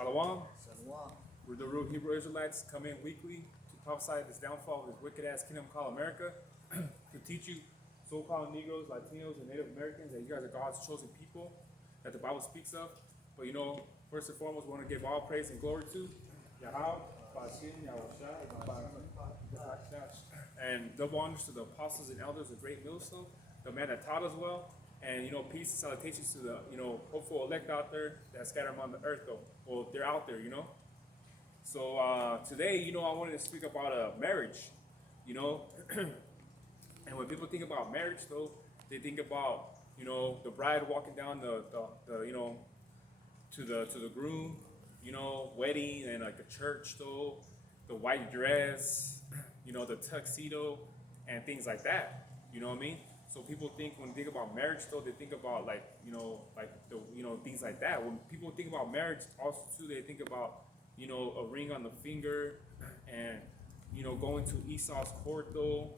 Shalom. Shalom. We're the real Hebrew Israelites, come in weekly to prophesy this downfall of this wicked-ass kingdom called America, to teach you so-called Negroes, Latinos, and Native Americans that you guys are God's chosen people that the Bible speaks of. But first and foremost, we want to give all praise and glory to Yahweh, and double honors to the apostles and elders of Great Millstone, the man that taught us well. And peace and salutations to the hopeful elect out there that scatter among the earth, though. Well, they're out there, So today, I wanted to speak about marriage, And when people think about marriage, though, they think about the bride walking down the to the groom, wedding and like the church, though, the white dress, the tuxedo and things like that. You know what I mean? So people think when they think about marriage, though, they think about things like that. When people think about marriage, also too, they think about a ring on the finger, and going to Esau's court, though,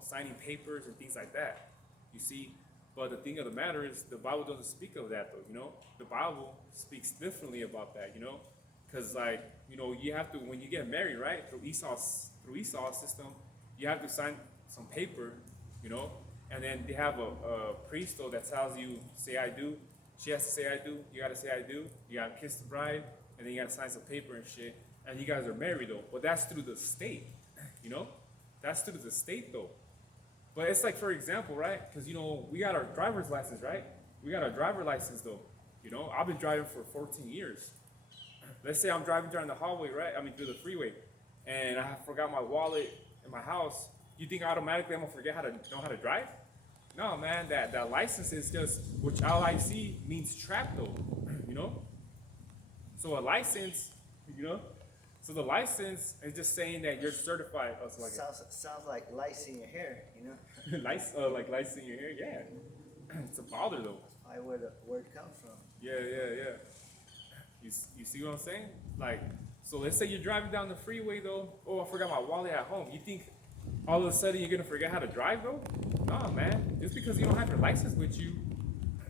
signing papers and things like that. You see, but the thing of the matter is, the Bible doesn't speak of that, though. The Bible speaks differently about that. Because you have to, when you get married, right, through Esau's system, you have to sign some paper, and then they have a priest, though, that tells you, say I do. She has to say I do. You got to say I do. You got to kiss the bride, and then you got to sign some paper and shit. And you guys are married, though. But that's through the state, That's through the state, though. But it's like, for example, right? Because, we got our driver's license, right? We got our driver's license, though. I've been driving for 14 years. Let's say I'm driving down the hallway, right? Through the freeway, and I forgot my wallet in my house. You think automatically I'm gonna forget how to know how to drive? No, man. That license is just, which LIC means trap, though. So a license, So the license is just saying that you're certified. Oh, so Sounds like lice in your hair, like lice in your hair, yeah. It's a bother, though. That's probably where the word comes from. Yeah. You see what I'm saying? So let's say you're driving down the freeway, though. Oh, I forgot my wallet at home. You think all of a sudden you're gonna forget how to drive, though? No, man. Just because you don't have your license with you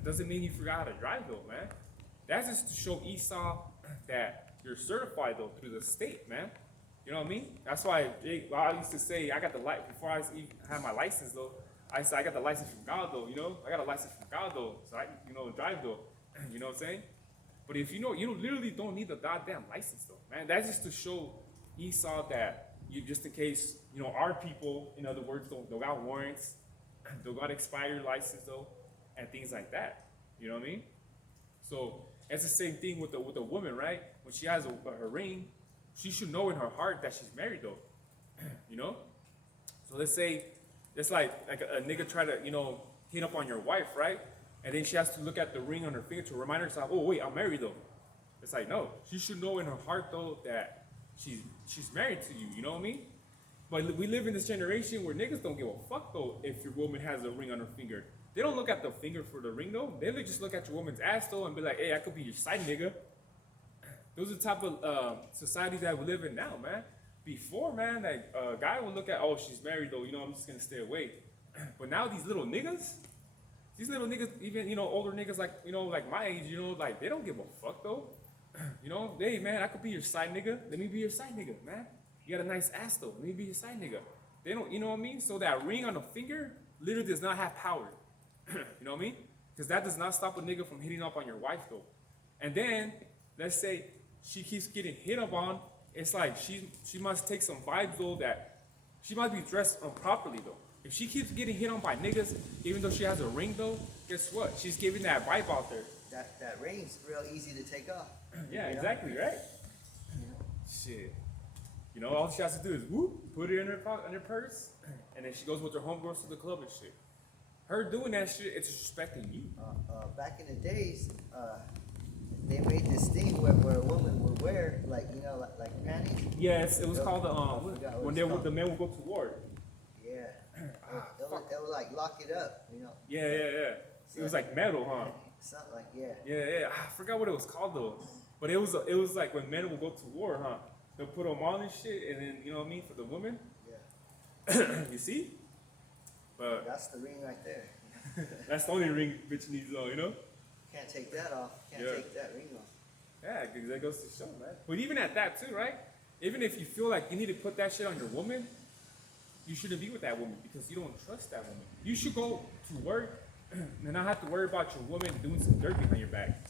doesn't mean you forgot how to drive, though, man. That's just to show Esau that you're certified, though, through the state, man. You know what I mean? That's why I used to say, I got the before I had my license, though. I said I got the license from God, though. I got a license from God, though, so I drive, though. You know what I'm saying? But if you literally don't need the goddamn license, though, man. That's just to show Esau that just in case our people, in other words, they got warrants, they got expired license, though, and things like that. You know what I mean? So it's the same thing with the woman, right? When she has her ring, she should know in her heart that she's married, though. So let's say it's like a nigga try to hit up on your wife, right? And then she has to look at the ring on her finger to remind herself, oh wait, I'm married, though. It's like, no, she should know in her heart, though, that she's married to you. You know what I mean? But we live in this generation where niggas don't give a fuck, though, if your woman has a ring on her finger. They don't look at the finger for the ring, though. They just look at your woman's ass, though, and be like, hey, I could be your side nigga. Those are the type of societies that we live in now, man. Before, man, a guy would look at, oh, she's married, though, I'm just gonna stay away. But now these little niggas, even, older niggas like my age, they don't give a fuck, though. Hey, man, I could be your side nigga. Let me be your side nigga, man. You got a nice ass, though. Let me be your side nigga. They don't, you know what I mean? So that ring on the finger literally does not have power. You know what I mean? Because that does not stop a nigga from hitting up on your wife, though. And then, let's say she keeps getting hit up on. It's like she must take some vibes, though, that she might be dressed improperly, though. If she keeps getting hit on by niggas, even though she has a ring, though, guess what? She's giving that vibe out there. That ring's real easy to take off. Yeah, exactly, right? Shit. All she has to do is whoop, put it in her purse, and then she goes with her homegirls to the club and shit. Her doing that shit, it's disrespecting you. Back in the days, they made this thing where a woman would wear like panties. Yes, it was called when the men would go to war. Yeah. It would like lock it up, Yeah. It was like metal, huh? Something like, yeah. Yeah. I forgot what it was called, though. But it was like when men would go to war, huh? They'll put them on and shit, and then, you know what I mean, for the women. Yeah. You see? But that's the ring right there. That's the only ring bitch needs, though, Can't take that off. Can't take that ring off. Yeah, because that goes to show, man. But even at that too, right? Even if you feel like you need to put that shit on your woman, you shouldn't be with that woman because you don't trust that woman. You should go to work and not have to worry about your woman doing some dirt behind your back.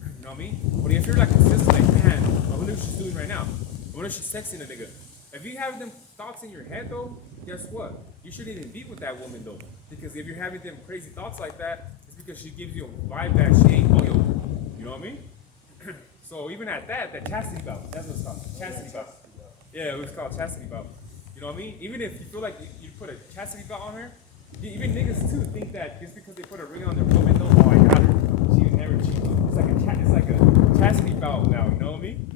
You know what I mean? But if you're like consistent, like, man, I wonder what she's doing right now. I wonder if she's texting a nigga. If you have them thoughts in your head though, guess what? You shouldn't even be with that woman though. Because if you're having them crazy thoughts like that, it's because she gives you a vibe that she ain't loyal. You know what I mean? So even at that chastity belt, that's what it's called. Chastity belt. Yeah, it was called chastity belt. You know what I mean? Even if you feel like you put a chastity belt on her, even niggas too think that just because they put a ring on their woman, though, oh, I got her. She would never cheat. It's like a chastity belt now. You know what I mean?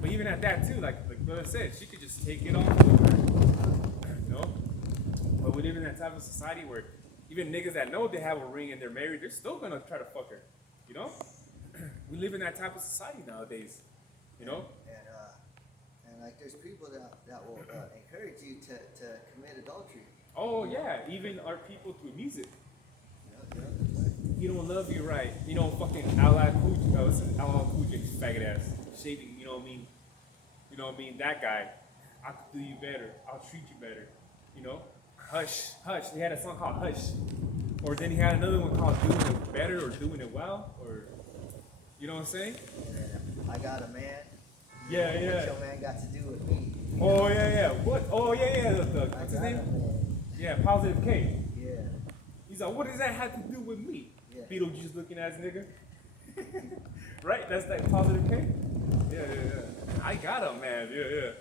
But even at that too, like brother said, she could just take it off. You know? But we live in that type of society where even niggas that know they have a ring and they're married, they're still gonna try to fuck her. You know? We live in that type of society nowadays. You know? And like there's people that will encourage you to commit adultery. Oh yeah, even our people through music. Yeah. He don't love you right. You know, fucking Avenal Cool J, faggot ass, shaving. You know what I mean? You know what I mean? That guy. I could do you better. I'll treat you better. You know? Hush, hush. He had a song called Hush, or then he had another one called Doing It Better or Doing It Well, or you know what I'm saying? I got a man. Yeah, yeah. What your man got to do with me? Oh yeah. What? Oh yeah. What's his name? Yeah, Positive K. Yeah. He's like, what does that have to do with me? Yeah. Beetlejuice looking ass nigga. Right? That's that Positive K? Yeah. I got him, man. Yeah.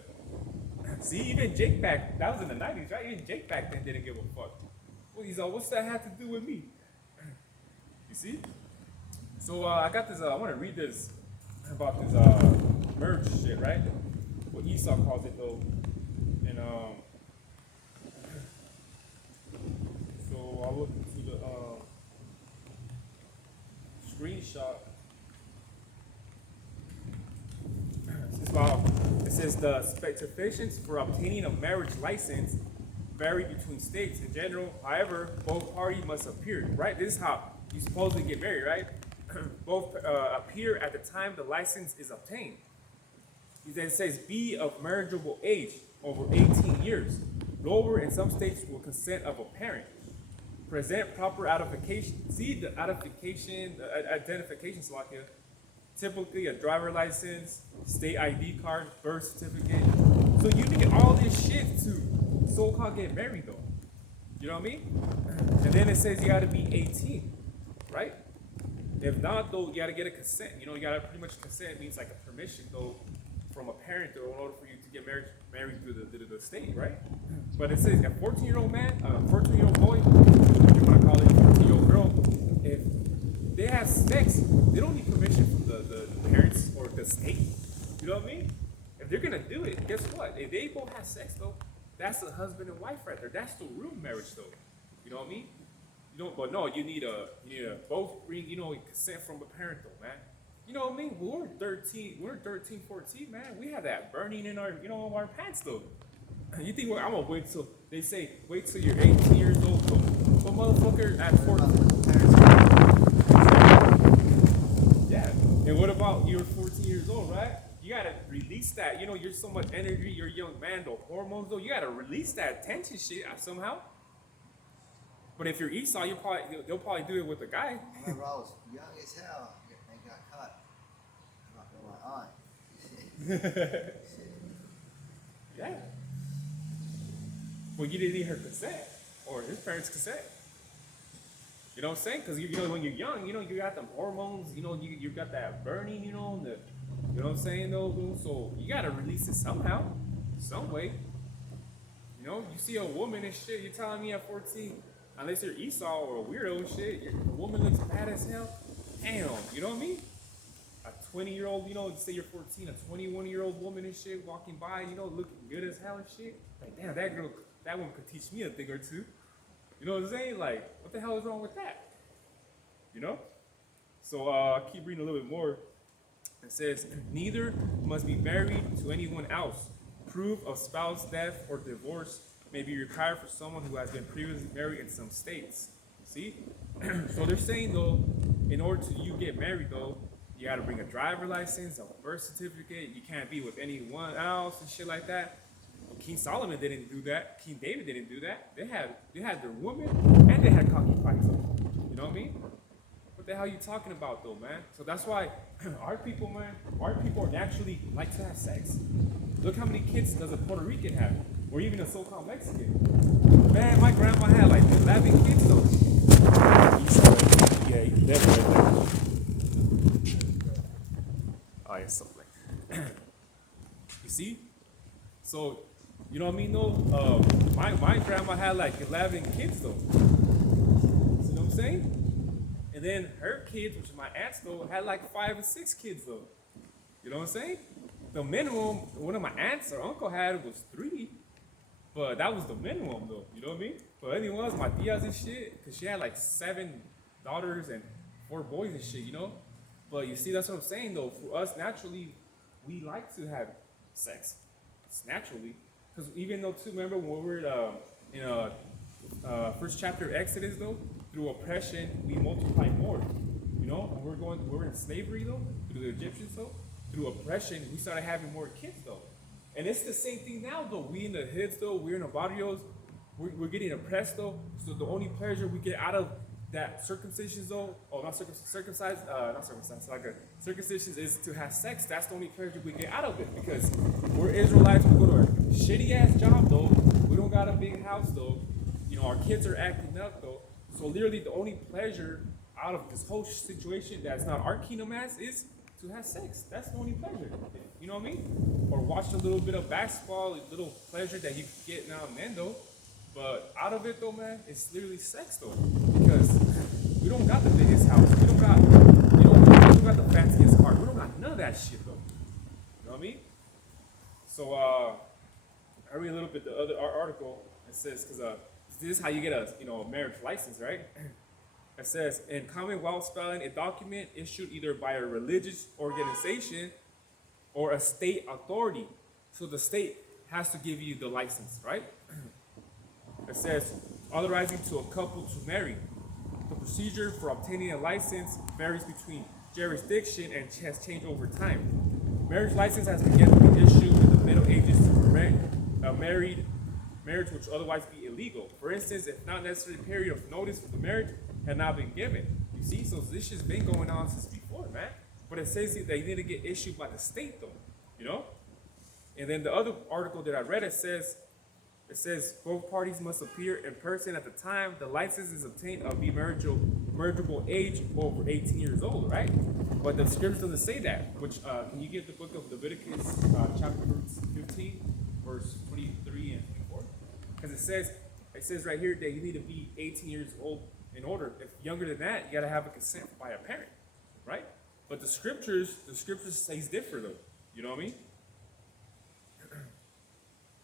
See, even Jake back, that was in the 90s, right? Even Jake back then didn't give a fuck. Well, he's like, what's that have to do with me? You see? So I got this, I want to read this about this merge shit, right? What Esau calls it though. And so I'll look into the screenshot. It says the specifications for obtaining a marriage license vary between states in general. However, both parties must appear, right? This is how you supposedly get married, right? Both appear at the time the license is obtained. It says be of marriageable age over 18 years. Lower in some states will consent of a parent. Present proper identification. See the identification, slot here. Typically a driver license, state ID card, birth certificate. So you need all this shit to so-called get married though. You know what I mean? And then it says you gotta be 18, right? If not though, you gotta get a consent. You know, you gotta pretty much consent means like a permission though from a parent though in order for you to get married through the state, right? But it says a 14-year-old man, a 14-year-old boy, if you wanna call it a 14-year-old girl, if they have sex, they don't need permission from the parents or the state. You know what I mean? If they're gonna do it, guess what? If they both have sex though, that's a husband and wife right there. That's the real marriage though. You know what I mean? You know, but no, you need a both bring, consent from a parent though, man. You know what I mean? We're 13, 14, man. We have that burning in our, our pants though. You think I'm gonna wait till they say wait till you're 18 years old? But motherfucker at 14. Yeah. And what about you're 14 years old, right? You gotta release that. You're so much energy. You're a young man, the hormones though. You gotta release that tension shit somehow. But if you're Esau, they'll probably do it with a guy. I remember I was young as hell and got caught. I'm not gonna lie. Yeah. Well, you didn't need her consent or his parents' consent. You know what I'm saying? Because when you're young, you got them hormones. You got that burning. You know what I'm saying though. So you gotta release it somehow, some way. You see a woman and shit. You're telling me at 14, unless you're Esau or a weirdo and shit, a woman looks bad as hell. Damn, you know what I mean? A 20-year-old, say you're 14, a 21-year-old woman and shit walking by, looking good as hell and shit. Like, damn, that woman could teach me a thing or two. You know what I'm saying? Like, what the hell is wrong with that? So I keep reading a little bit more. It says, neither must be married to anyone else. Proof of spouse death or divorce may be required for someone who has been previously married in some states. See? So they're saying though, in order to you get married though, You gotta bring a driver license, a birth certificate. You can't be with anyone else and shit like that. Well, King Solomon didn't do that. King David didn't do that. They had their woman and they had concubines. You know what I mean? What the hell are you talking about though, man? So that's why our people, man, our people naturally like to have sex. Look how many kids does a Puerto Rican have, or even a so-called Mexican. Man, my grandma had like 11 kids though. Yeah, that's right there. Oh, yeah, something. You see? So, you know what I mean though? My grandma had like 11 kids though. You know what I'm saying? And then her kids, which is my aunts though, had like 5 or 6 kids though. You know what I'm saying? The minimum one of my aunts or uncle had was 3, but that was the minimum though. You know what I mean? But anyways, my tias and shit, cause she had like 7 daughters and 4 boys and shit. You know? But you see, that's what I'm saying though. For us, naturally, we like to have sex. It's naturally, cause even though too, remember when we were in first chapter of Exodus though. Through oppression, we multiply more. You know, when we're in slavery though, through the Egyptians though, through oppression, we started having more kids though. And it's the same thing now though. We in the hoods though, we're in the barrios, we're getting oppressed though. So the only pleasure we get out of that circumcision though, not circumcised, like a circumcision is to have sex. That's the only pleasure we get out of it because we're Israelites. We go to a shitty ass job though. We don't got a big house though. You know, our kids are acting up though. So literally the only pleasure out of this whole situation that's not our kingdom as is to have sex. That's the only pleasure. You know what I mean? Or watch a little bit of basketball, a little pleasure that you can get now and then though. But out of it though, man, it's literally sex though. Because we don't got the biggest house. We don't got the fanciest car. We don't got none of that shit though. You know what I mean? So I read a little bit the other article. It says, because this is how you get a marriage license, right? It says, in Commonwealth spelling, a document issued either by a religious organization or a state authority. So the state has to give you the license, right? It says, authorizing to a couple to marry. The procedure for obtaining a license varies between jurisdiction and has changed over time. Marriage license has begun to be issued in the Middle Ages to prevent marriage which would otherwise be illegal. For instance, if not necessary period of notice for the marriage had not been given. You see, so this shit's been going on since before, man. But it says that they need to get issued by the state though, you know? And then the other article that I read, it says both parties must appear in person at the time the license is obtained of the marriageable age over 18 years old, right? But the scripture doesn't say that, which, can you get the book of Leviticus, chapter 15, verse 23 and 24? Because it says right here that you need to be 18 years old in order. If younger than that, you got to have a consent by a parent, right? But the scriptures says different though. You know what I mean?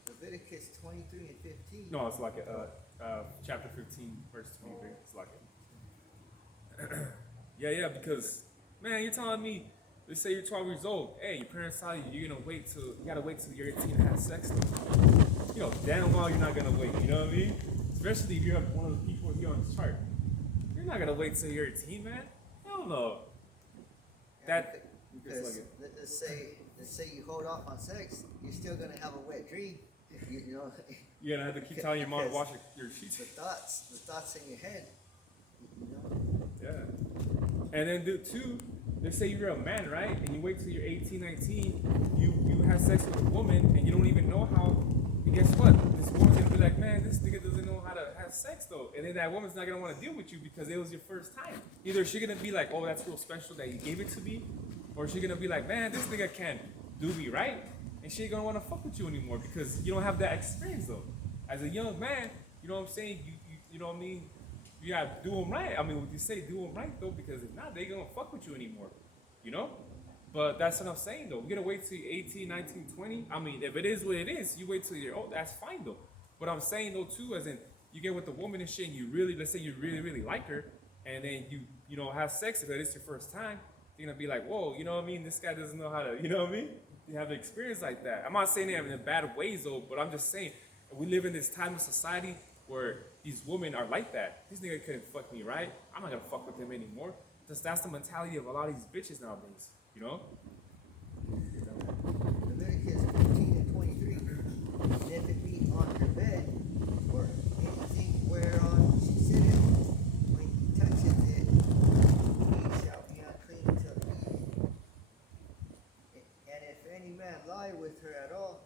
Leviticus 23 and 15. No, it's like chapter 15, verse 23. It's like it. Yeah, because man, you're telling me, let's say you're 12 years old. Hey, your parents tell you you gotta wait till you're 18 to have sex. You know damn well you're not gonna wait. You know what I mean? Especially if you're one of the people here on this chart. You're not gonna wait till you're 18, man. Hell no. Because let's say you hold off on sex, you're still gonna have a wet dream. You know. You're gonna have to keep telling your mom to wash your sheets. The thoughts in your head. You know. Yeah. And then too, let's say you're a man, right? And you wait till you're 18, 19, you have sex with a woman and you don't even know how. And guess what? This woman's gonna be like, man, this nigga doesn't know how to have sex though. And then that woman's not gonna want to deal with you because it was your first time. Either she's gonna be like, oh, that's real special that you gave it to me, or she's gonna be like, man, this nigga can't do me right. And she ain't gonna want to fuck with you anymore because you don't have that experience though. As a young man, you know what I'm saying? You know what I mean? You gotta do them right. I mean, would you say do them right though? Because if not, they ain't gonna fuck with you anymore. You know? But that's what I'm saying though. We're gonna wait till you're 18, 19, 20. I mean, if it is what it is, you wait till you're old, that's fine though. But I'm saying though too, as in you get with the woman and shit and you really, let's say you really, really like her, and then you know, have sex with her, it's your first time, you're gonna be like, whoa, you know what I mean? This guy doesn't know how to, you know what I mean? You have an experience like that. I'm not saying it in bad ways though, but I'm just saying we live in this time of society where these women are like that. This nigga couldn't fuck me right. I'm not gonna fuck with him anymore. that's the mentality of a lot of these bitches nowadays, you know? Leviticus 15 and 23. And if it be on her bed, or anything whereon she sitteth, when he toucheth it, he shall be unclean until evening. And if any man lie with her at all,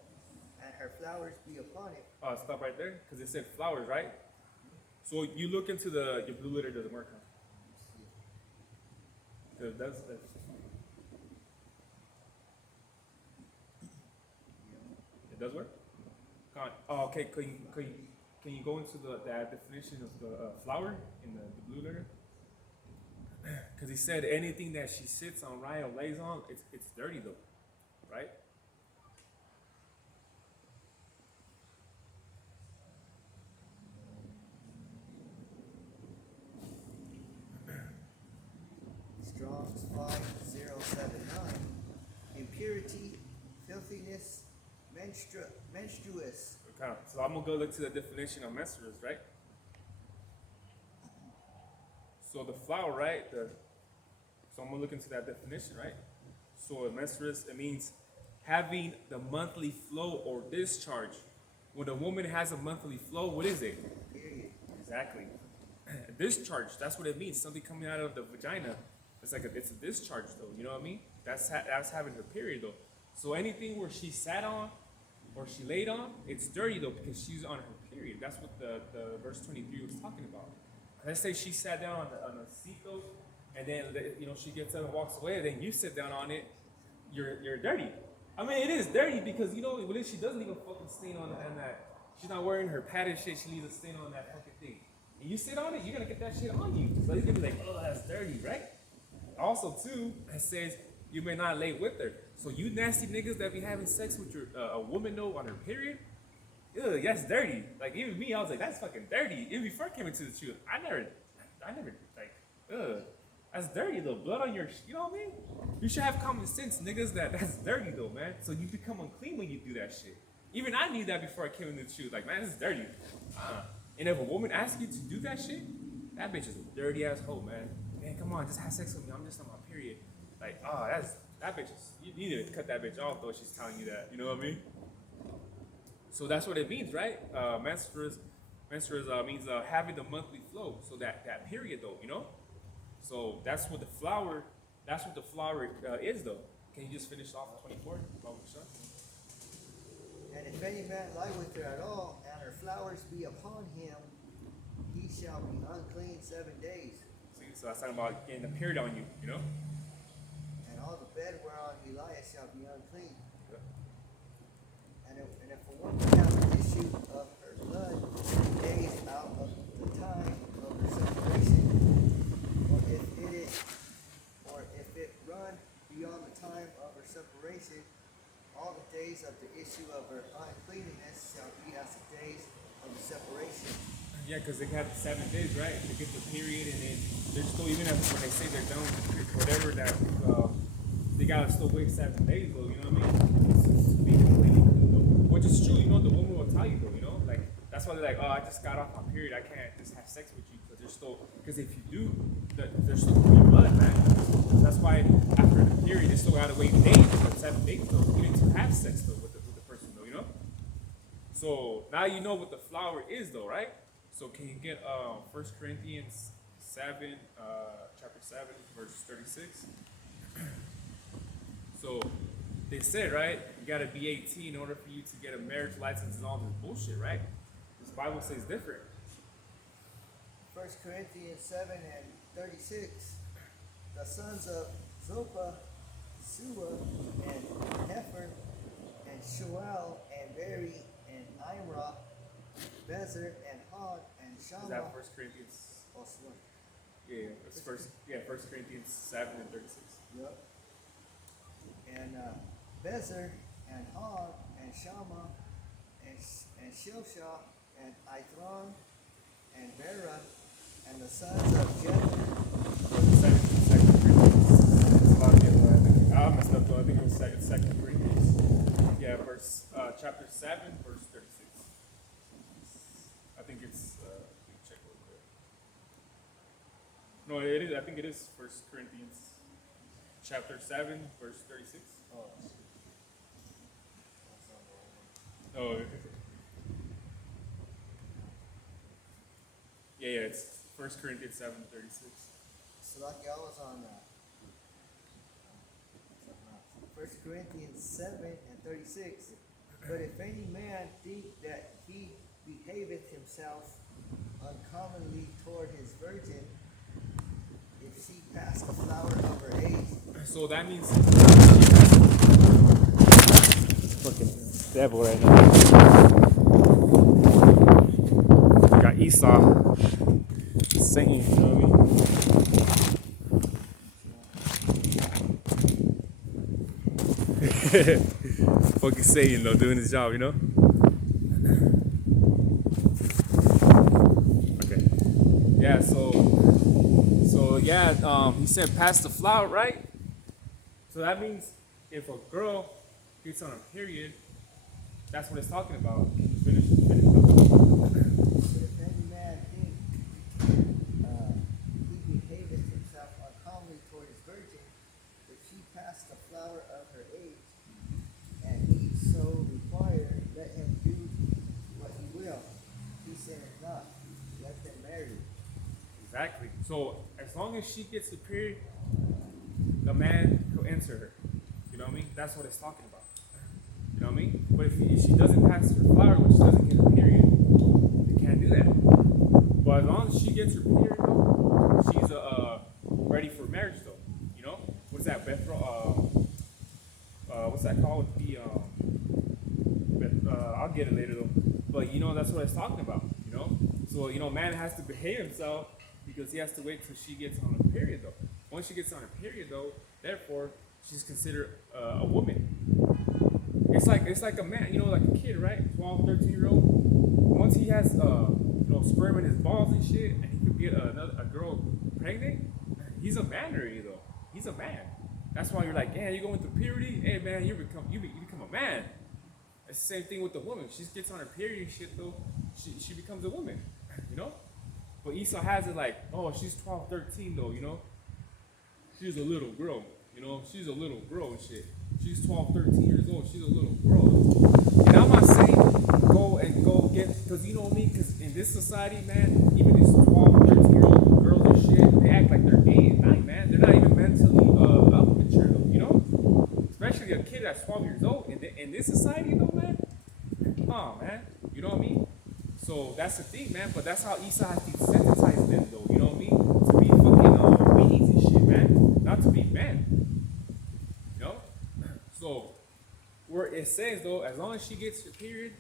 and her flowers be upon it. Stop right there, because it said flowers, right? So you look into your blue letter doesn't work, huh? That's it does work? Oh, okay, can you go into that definition of the flower in the blue letter? Because he said anything that she sits on, right, or lays on, it's dirty though, right? Strong's 5079. Impurity, filthiness, menstruous. Okay, so I'm gonna go look to the definition of menstruous, right? So the flower, right? So I'm gonna look into that definition, right? So a menstruous, it means having the monthly flow or discharge. When a woman has a monthly flow, what is it? Period. Exactly. Discharge, that's what it means. Something coming out of the vagina. It's a discharge though, you know what I mean? That's having her period though. So anything where she sat on or she laid on, it's dirty though because she's on her period. That's what the verse 23 was talking about. Let's say she sat down on a seat though, and then she gets up and walks away, and then you sit down on it, you're dirty. I mean, it is dirty because what if she doesn't leave a fucking stain on that? She's not wearing her padded shit. She leaves a stain on that fucking thing. And you sit on it, you're gonna get that shit on you. So he's gonna be like, oh, that's dirty, right? Also, too, it says you may not lay with her. So you nasty niggas that be having sex with a woman though on her period, ugh, that's dirty. Like even me, I was like, that's fucking dirty. Even before I came into the truth, I never like, ugh, that's dirty though. Blood on your, you know what I mean? You should have common sense, niggas. That's dirty though, man. So you become unclean when you do that shit. Even I knew that before I came into the truth. Like, man, this is dirty. And if a woman asks you to do that shit, that bitch is a dirty ass hoe, man. Man, come on, just have sex with me. I'm just on my period. Like, that bitch is, you need to cut that bitch off though. She's telling you that. You know what I mean? So that's what it means, right? Menstruous means having the monthly flow. So that period though, So that's what the flower is though. Can you just finish off 24? And if any man lie with her at all, and her flowers be upon him, he shall be unclean 7 days. See, so that's talking about getting the period on you, And all the bed whereon he lieth shall be unclean. Yeah. And if a woman have an issue of her blood days out of the time of her separation, or if it run beyond the time of her separation, all the days of the issue of her uncleanness shall be as the days of the separation. Yeah, because they have 7 days, right? To get the period, and then they're still, even when they say they're done with whatever, that they gotta still wait 7 days, though. You know what I mean? It's to be completely clean, though. Which is true, the woman will tell you, though. Like that's why they're like, oh, I just got off my period, I can't just have sex with you, because if you do, there's still gonna be blood, man. So that's why after the period, they still gotta wait days, 7 days, though, even to have sex, though, with the person, though. So now you know what the flower is, though, right? So can you get 1 Corinthians 7, chapter 7, verse 36? So they said, right, you gotta be 18 in order for you to get a marriage license and all this bullshit, right? This Bible says different. 1 Corinthians 7 and 36. The sons of Zopa, Sua, and Hefer, and Shuel, and Beri, and Imra, Bezer, and Hod, and Shammah. Is that 1 Corinthians? Oh, sorry. Yeah, it's 1 Corinthians 7 and 36. Yep. And Bezer, and Hod, and Shammah, and Shilshah, and Ithron, and Bera, and the sons of Jether. I messed up though. I think it was 2 Corinthians. Yeah, chapter 7, verse 36. I think it's, let me check real quick. No, it is. I think it is 1 Corinthians chapter 7, verse 36. Oh, Oh, yeah, it's 1 Corinthians 7:36. so like y'all was on 1 Corinthians 7:36. But if any man think that he behaveth himself uncommonly toward his virgin, if she pass the flower of her age. So that means fucking devil right now. We got Esau singing, you know what I mean? Fucking Satan though, doing his job, you know? Okay. Yeah, so yeah, he said pass the flower, right? So that means if a girl gets on a period, that's what it's talking about. Finish. But if any man think he behaveth himself uncommonly toward his virgin, if she pass the flower of her age, and he so require, let him do what he will. He sinneth not, let them marry. Exactly. So as long as she gets the period, the man could enter her. You know what I mean? That's what it's talking about. You know what I mean? But if she doesn't pass her flower, when she doesn't get her period, they can't do that. But as long as she gets her period, though, she's ready for marriage, though. You know? What's that? What's that called? I'll get it later, though. But you know, that's what it's talking about. You know? So you know, man has to behave himself because he has to wait till she gets on a period, though. Once she gets on a period, though, therefore, she's considered a woman. It's like a man, you know, like a kid, right? 12, 13-year-old. Once he has, sperm in his balls and shit, and he could get a girl pregnant, he's a man already, though. He's a man. That's why you're like, yeah, you go into puberty, hey man, you become a man. It's the same thing with the woman. She gets on her period and shit, though, she becomes a woman, you know? But Esau has it like, oh, she's 12, 13, though, you know? She's a little girl, you know? She's a little girl and shit. She's 12, 13 years old. She's a little girl. And I'm not saying go get, because you know what I mean? Because in this society, man, even these 12, 13-year-old girls and shit, they act like they're gay at night, man. They're not even mentally up mature, though, you know? Especially a kid that's 12 years old. In this society, though, man, come on, man. You know what I mean? So that's the thing, man. But that's how Esau has to desensitize them, though. You know what I mean? To be fucking weeds and shit, man. Not to be men. You know? So, where it says, though, as long as she gets her period,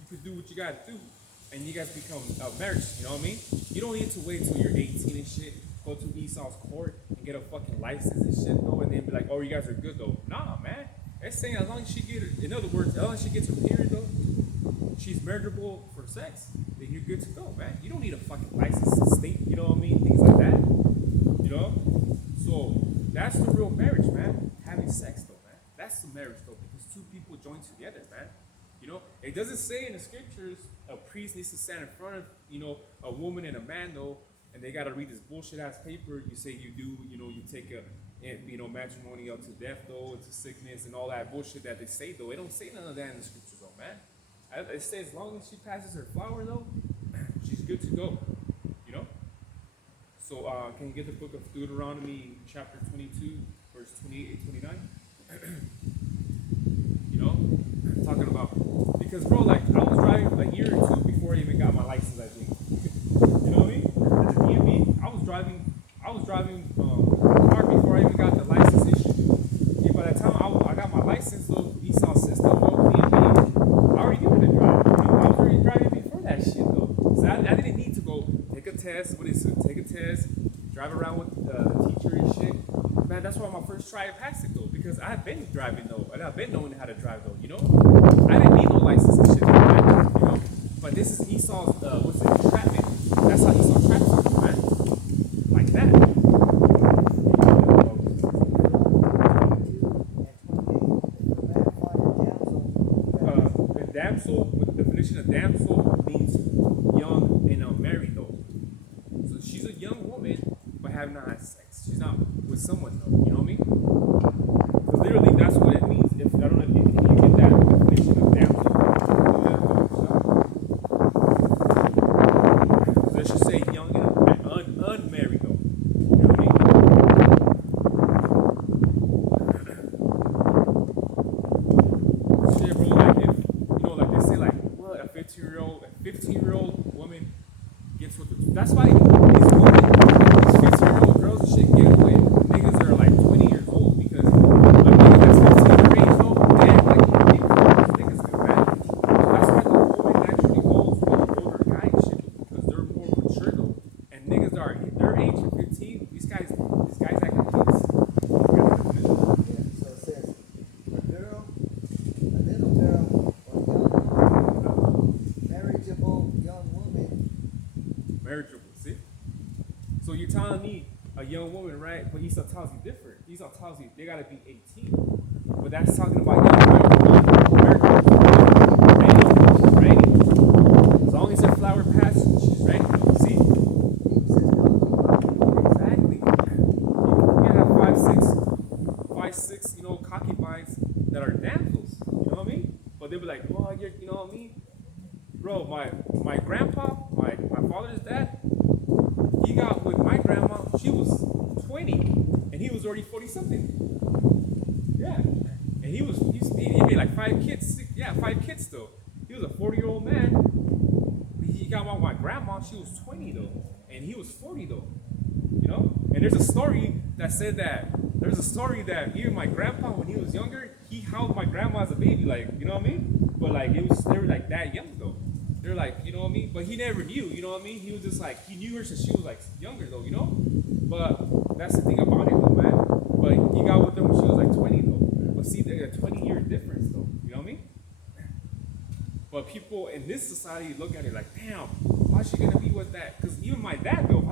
you can do what you gotta do. And you guys become married. You know what I mean? You don't need to wait till you're 18 and shit. Go to Esau's court and get a fucking license and shit, though. And then be like, oh, you guys are good, though. Nah, man. It's saying as long as she get her, in other words, as long as she gets her period, though, she's marriageable for sex, then you're good to go, man. You don't need a fucking license to state, you know what I mean? Things like that. You know? So that's the real marriage, man. Having sex, though, man. That's the marriage, though, because two people join together, man. You know? It doesn't say in the scriptures a priest needs to stand in front of, you know, a woman and a man, though, and they gotta read this bullshit ass paper. You say you do, you know, you take matrimony up to death, though, to sickness and all that bullshit that they say, though. It don't say none of that in the scriptures, though, man. It says as long as she passes her flower, though, she's good to go, you know? So, can you get the book of Deuteronomy, chapter 22, verse 28 and 29? You know? Talking about, because, bro, like, I was driving a year or two before I even got my license, I think. You know what I mean? At the DMV, I was driving a car before I even got the license issue. Yeah, by the time I got my license, though, Esau system, though, DMV, I already knew how to drive. You know, I was already driving before that shit, though. So I didn't need to go take a test. What is it? Take a test, drive around with the teacher and shit. Man, that's why my first try I passed it, though, because I had been driving, though, and I've been knowing how to drive, though, you know? I didn't need no license and shit, man, you know? But this is Esau's, entrapment. That's how Esau traps people, man. Like that. Damsel, with the definition of damsel, means young and unmarried, though. So she's a young woman, but young woman, right? But Esau tells you different. Esau tells you they gotta be 18. But that's talking about young women. Ready? She's ready. As long as her flower patch, she's ready. See? Exactly. You can have five, six, concubines that are damsels. You know what I mean? But they'll be like, oh, you know what I mean? Bro, my grandpa, my father's dad, he got with my grandma, she was 20, and he was already 40 something. Yeah. And he made like 5 kids, 5 kids though. He was a 40-year-old man. He got with my grandma, she was 20 though, and he was 40 though. You know? And there's a story that even my grandpa, when he was younger, he held my grandma as a baby, like, you know what I mean? But like, they were like that young though. They're like, you know what I mean? But he never knew, you know what I mean? He was just like, he knew her since she was like younger though, you know? But that's the thing about it though, man. But he got with them when she was like 20 though. But see, there's a 20-year difference though, you know what I mean? But people in this society look at it like, damn, how's she gonna be with that? Because even my dad though,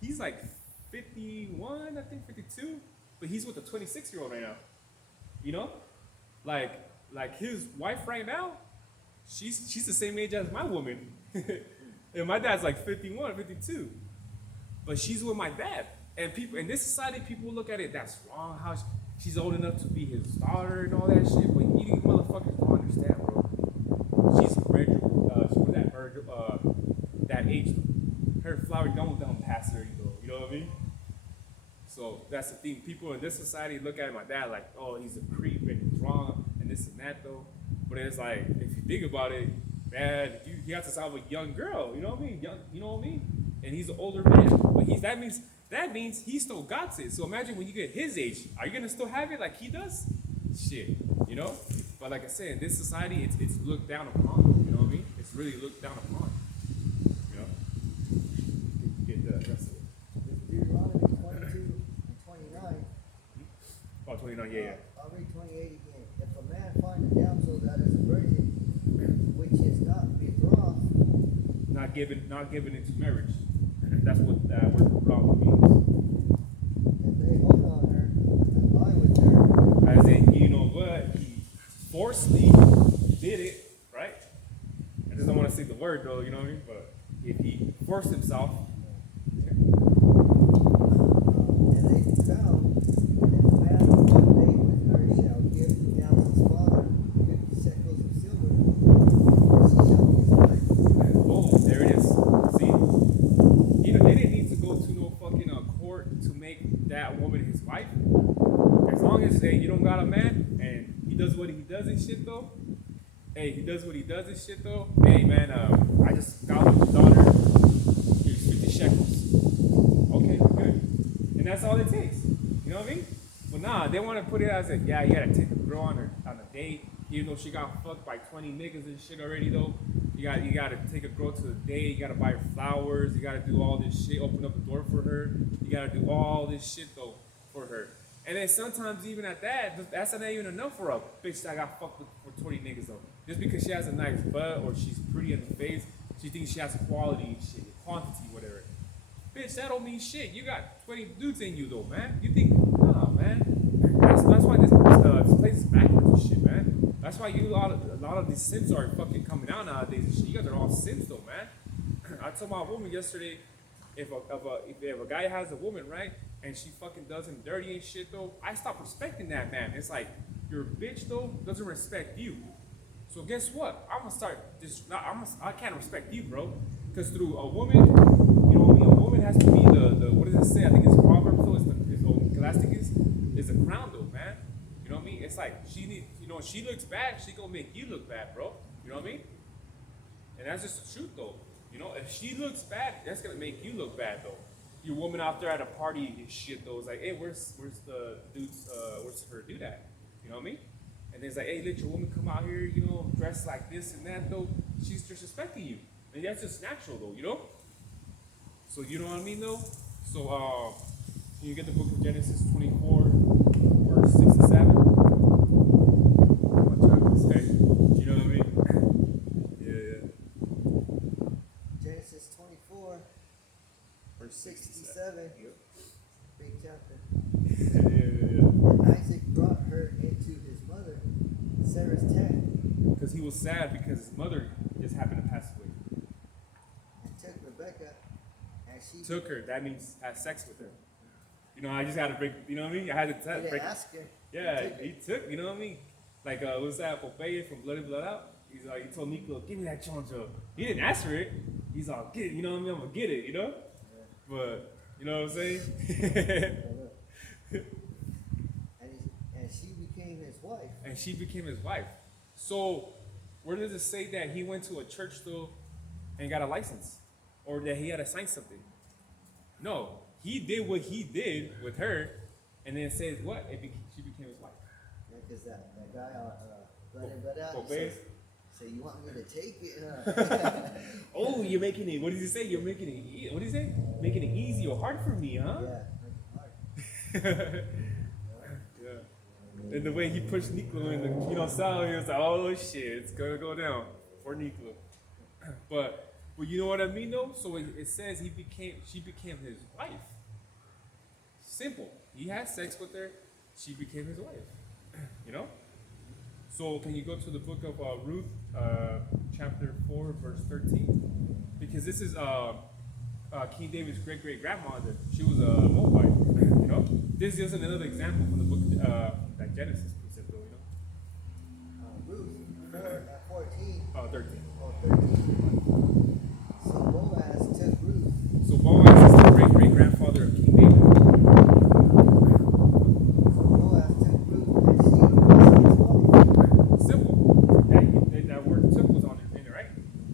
he's like 51, I think 52, but he's with a 26-year-old right now. You know? Like his wife right now, she's the same age as my woman. And my dad's like 51, 52. But she's with my dad. And people in this society, people look at it, that's wrong, how she's old enough to be his daughter and all that shit. But you motherfuckers don't understand, bro. She's that age. Her flower don't pass her, you know what I mean? So that's the thing. People in this society look at my dad like, oh, he's a creep and he's wrong and this and that though. But it's like, if you think about it, man, he has to solve a young girl, you know what I mean? You know what I mean? And he's an older man. But that means he still got it. So imagine when you get his age, are you gonna still have it like he does? Shit, you know? But like I said, in this society, it's looked down upon, you know what I mean? It's really looked down upon. You know? You get the rest of it. Deuteronomy 22 and 29. Oh, 29, yeah. I'll read 28 again. If a man find a damsel that is a virgin, which is not betrothed, not given into marriage. That's what that word betrothed means. and they hold on her and lie with her, As in, you know what? He forcefully did it, right? I just don't want to say the word though, you know what I mean? But if he forced himself, and they be found, and the man who laid with her shall give the damsel's father 50 shekels of silver, and she shall be his wife. boom, there it is. See? They didn't need to go to no fucking court to make that woman his wife. As long as you don't got a man and he does what he does and shit though. Hey, Hey man, I just got with your daughter. Here's 50 shekels. Okay, good. And that's all it takes. You know what I mean? But nah, they want to put it as a, yeah, you gotta take a girl on a date, even though she got fucked by 20 niggas and shit already though. You gotta take a girl to a date, you gotta buy her flowers, you gotta do all this shit, open up a door for her, you gotta do all this shit though for her. And then sometimes even at that, that's not even enough for a bitch that got fucked with for 20 niggas though. Just because she has a nice butt or she's pretty in the face, she thinks she has quality and shit, quantity, whatever. Bitch, that don't mean shit. You got 20 dudes in you though, man. You think, nah, man. That's why this place is backwards and shit, man. That's why a lot of these Sims are fucking coming out nowadays and shit. You guys are all Sims though, man. I told my woman yesterday, if a guy has a woman, right, and she fucking does him dirty and shit though, I stop respecting that man. It's like your bitch though doesn't respect you. So guess what? I'm gonna start this. I can't respect you, bro, because through a woman, you know, a woman has to be the what does it say? I think it's Proverbs though. It's Scholastic is a crown though, man. You know what I mean? It's like if she looks bad, she gonna make you look bad, bro. You know what I mean? And that's just the truth though. You know, if she looks bad, that's gonna make you look bad though. Your woman out there at a party and shit though is like, hey, where's the dude's where's her dude at? You know what I mean? And it's like, hey, let your woman come out here, you know, dressed like this and that though. She's disrespecting you, and that's just natural though, you know. So you know what I mean though. So can you get the book of Genesis 24, verse 6 to 7? I'm trying to say, you know what I mean? Yeah. Genesis 24, verse 67. Yep. was sad because his mother just happened to pass away. And took Rebecca, and she Took her. That means had sex with her. You know, I just had to break. You know what I mean? I had to didn't break. ask her. Yeah, He he took. You know what I mean? Like what's that? Popeye from Blood In Blood Out. He's like, he told Nico, "Give me that choncho." He didn't ask for it. He's all, "Get it." You know what I mean? I'm gonna get it. You know? But you know what I'm saying? and she became his wife. And she became his wife. So, where does it say that he went to a church though and got a license, or that he had to sign something? No, he did what he did with her, and then it says what? She became his wife. Yeah, because that guy on Blood In Blood Out, Popeye. so you want me to take it? Oh, you're making it. What does he say? You're making it. What did he say? Making it easy or hard for me, huh? Yeah, make it hard. Yeah. And the way he pushed Nico in the cell, he was like, "Oh shit, it's gonna go down for Nico." But you know what I mean though. So it says she became his wife. Simple. He had sex with her. She became his wife. You know. So can you go to the book of Ruth, chapter 4, verse 13? Because this is King David's great-great-grandmother. She was a Moabite, you know? This is another example from the book, that Genesis precept, though, you know? Ruth 14. 13. Oh, 13. So Boaz took Ruth. So Boaz is the great-great-grandfather of King David. So Boaz took Ruth, and she was his wife. Simple. That word took was on it, right?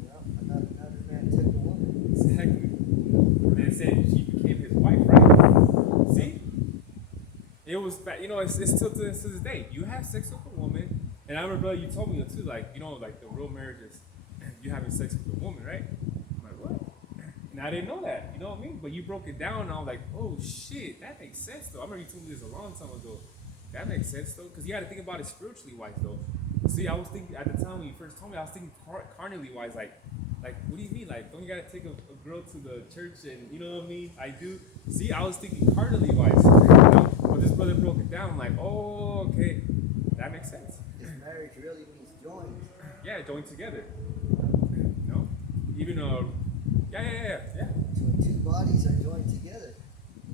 Yeah, another man took a woman. Exactly. And it said she became his wife, right? See? It was, you know, it's still to this day. You have sex with a woman, and I remember, brother, you told me too, like, you know, like the real marriage is you having sex with a woman, right? I'm like, what? And I didn't know that, you know what I mean? But you broke it down, and I was like, oh shit, that makes sense though. I remember you told me this a long time ago. That makes sense though, because you had to think about it spiritually wise though. See, I was thinking at the time when you first told me, I was thinking carnally wise, like, what do you mean? Like, don't you gotta take a girl to the church and, you know what I mean? I do. See, I was thinking carnally wise, you know? But this brother broke it down, like, oh, okay, that makes sense. This marriage really means joined. Yeah, join together. You know? Even, yeah. Two bodies are joined together.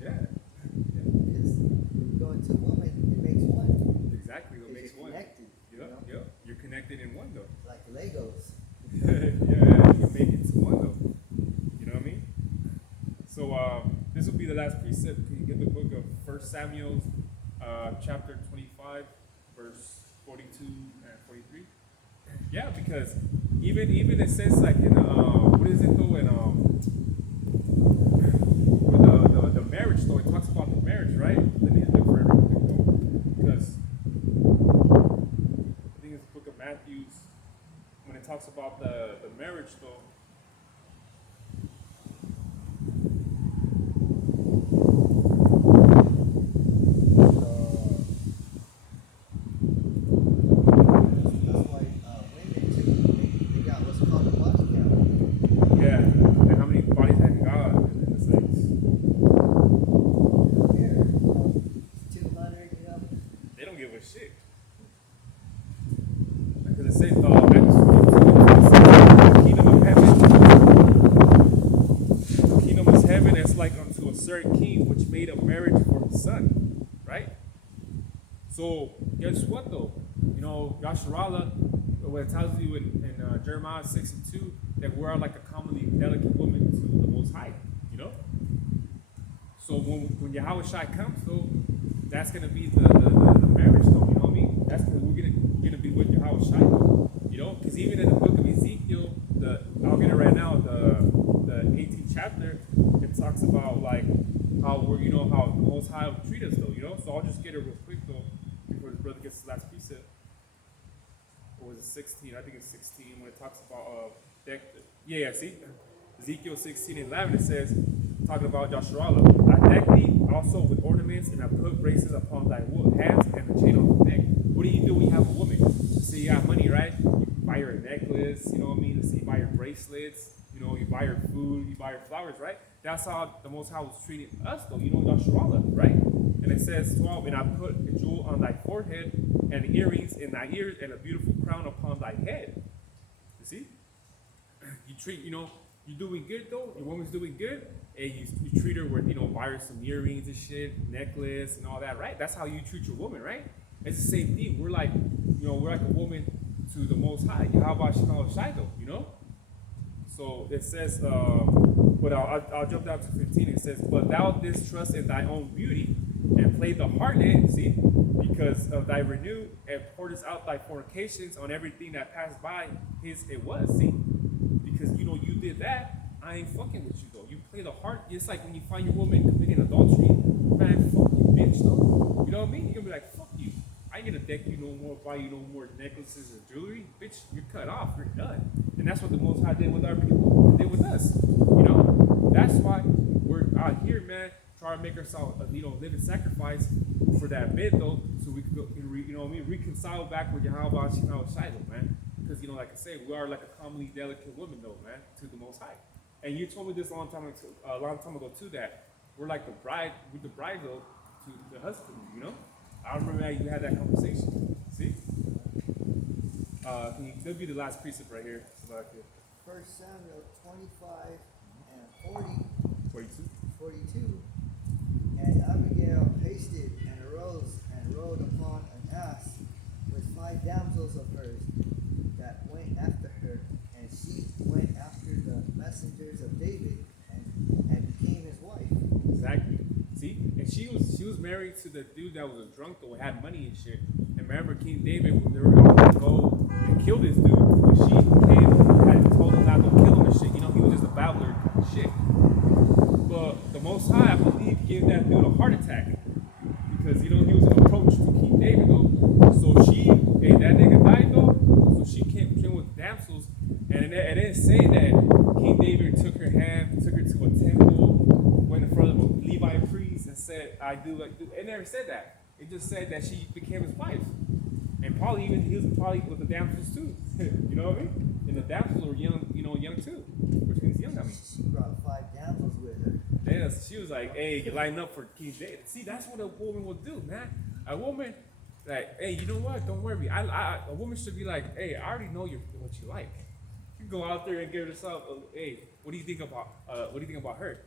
Yeah. Because when you go into a woman, it makes one. Exactly, what makes You're one. connected. Yep. You're connected in one though. Like Legos. Yeah, you make it to one though. You know what I mean? So this will be the last precept. Can you get the book of 1 Samuel, chapter 25, verse 42 and 43? Yeah, because even it says like in what is it though in with the marriage story, it talks about the marriage, right? Let me look for it real quick though, because I think it's the book of Matthew when it talks about the marriage though. That's why women too, they got what's called a body count. Yeah, and how many bodies have God? And it's like, Here, 200, you know. they don't give a shit. Because it says, Matthew 22, kingdom of heaven, the kingdom of heaven is like unto a certain king which made a marriage for his son, right? So, guess what though? You know, Yasharallah, what it tells you in Jeremiah 6 and 2, that we are like a commonly delicate woman to the Most High, you know? So when Yahweh Shai comes though, that's going to be the marriage though, you know what I mean? That's because we're gonna be with Yahweh Shai though, you know? Because even in the book of Ezekiel, I'll get it right now, the 18th chapter, it talks about like how we're, you know, how the Most High will treat us though, you know? So I'll just get it real quick though, before this brother gets the last precept. Or was it 16? I think it's 16 when it talks about yeah, see? Ezekiel 16:11 it says, talking about Yasharallah, I deck thee also with ornaments, and I put braces upon thy hands and a chain on the neck. What do you do when you have a woman? So you got money, right? You buy her a necklace, you know what I mean? So you buy her bracelets, you know, you buy her food, you buy her flowers, right? that's how the Most High was treating us, though. You know, Yasharallah, right? And it says 12, and I put a jewel on thy forehead, and earrings in thy ears, and a beautiful crown upon thy head. You see? You treat, you're doing good, though. Your woman's doing good, and you treat her with, buy her some earrings and shit, necklace, and all that, right? That's how you treat your woman, right? It's the same thing. We're like, we're like a woman to the Most High. How about Shiloh, So it says, but I'll jump down to 15. It says, but thou didst trust in thy own beauty, and played the harlot, see, because of thy renew, and pouredst out thy fornications on everything that passed by it was, see? Because, you did that, I ain't fucking with you, though. You play the harlot. It's like when you find your woman committing adultery, man, fuck you, bitch, though. You know what I mean? You're gonna be like, fuck you. I ain't gonna deck you no more, buy you no more necklaces and jewelry. Bitch, you're cut off, you're done. And that's what the Most High did with our people, did with us. That's why we're out here, man, trying to make ourselves, living sacrifice for that bit, though, so we can go, reconcile back with Yahweh Shiloh, man. Because, like I say, we are like a commonly delicate woman, though, man, to the Most High. And you told me this a long time ago, too, that we're like the bride, though, to the husband, I remember you had that conversation. See? That'll be the last precept right here. First Samuel 25 and 42. And Abigail hasted and arose and rode upon an ass with 5 damsels of hers that went after her, and she went after the messengers of David and became his wife. Exactly. See? And she was married to the dude that was a drunk, though, had money and shit. And remember, King David, they were going to go and kill this dude. But she had told him not to kill him and shit. He was just a babbler and shit. But the Most High, I believe, gave that dude a heart attack. Because, he was an approach to King David, though. So that nigga died, though. So she came with damsels. And it didn't say that King David took her hand, took her to a temple, went in front of a Levi priest and said, I do like do. It never said that. It just said that she became his wife. And probably he was probably with the damsels too. You know what I mean? And the damsels were young, young too. Which means young, I mean. She brought 5 damsels with her. Yeah, she was like, hey, line up for King David. See, that's what a woman will do, man. A woman, like, hey, you know what? Don't worry. A woman should be like, hey, I already know what you like. You can go out there and give yourself, hey, what do you think about her?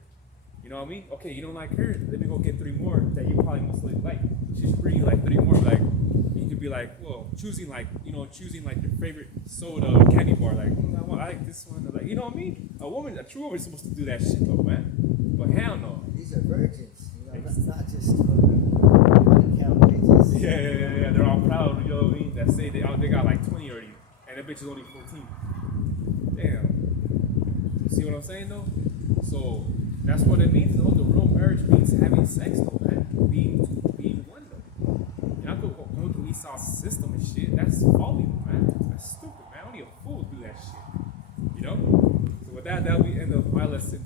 You know what I mean? Okay, you don't like her, let me go get 3 more that you probably most like. She should bring you like 3 more, like, you could be like, well, choosing like your favorite soda or candy bar, like, I like this one, like, you know what I mean? A true woman is supposed to do that shit though, man. But hell no. These are virgins, not just body count pages. Yeah, they're all proud, you know what I mean? That say they got like 20 already, and that bitch is only 14. Damn. You see what I'm saying though? So that's what it means though. The real marriage means having sex though, man. Being one though. You're not going through Esau's system and shit. That's folly, man. That's stupid, man. Only a fool would do that shit. So with that'll be the end of my lesson,